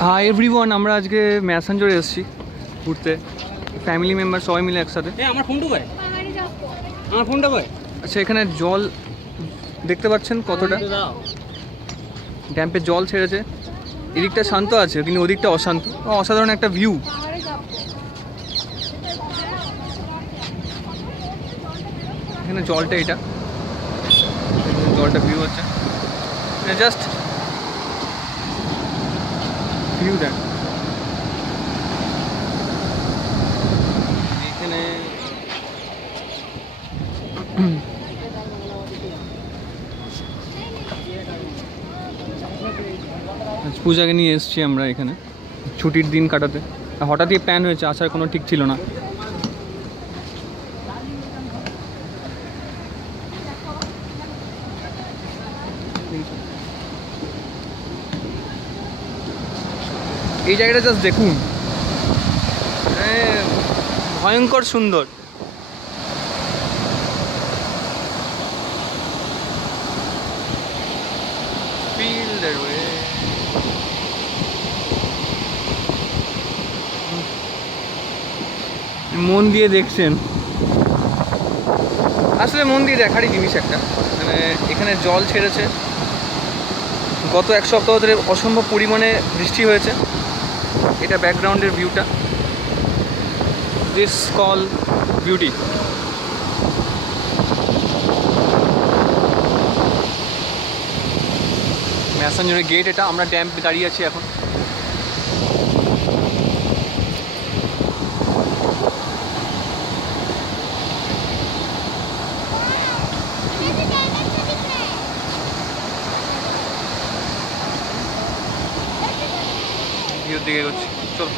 Hi everyone, আমরা আজকে ম্যাসাঞ্জোরে এসেছি ঘুরতে, ফ্যামিলি মেম্বার সবাই মিলে একসাথে। আমার ফোনটা কই? আমার ফোনটা কই? আচ্ছা, এখানে জল দেখতে পাচ্ছেন কতটা, ড্যাম্পে জল ছেড়েছে। এদিকটা শান্ত আছে কিন্তু ওদিকটা অশান্ত। অসাধারণ একটা ভিউ। এখানে জলটা, এটা জলটা ভিউ হচ্ছে, জাস্ট ভিউ দেখ। এখানে পূজাকে নিয়ে এসেছি আমরা এখানে ছুটির দিন কাটাতে। হঠাৎই প্ল্যান হয়েছে, আসার কোনো ঠিক ছিল না। এই জায়গাটা জাস্ট দেখুন, ভয়ঙ্কর সুন্দর। Feel that way. মন দিয়ে দেখছেন, আসলে মন দিয়ে দেখারই জিনিস একটা। মানে এখানে জল ছেড়েছে, গত এক সপ্তাহ ধরে অসম্ভব পরিমাণে বৃষ্টি হয়েছে। এটা ব্যাকগ্রাউন্ডের ভিউটা, দিস কল বিউটি। ম্যাসাঞ্জোরের গেট এটা, আমরা ড্যাম্পে দাঁড়িয়ে আছি এখন। ভিউর দিকে এগোচ্ছি, চলো।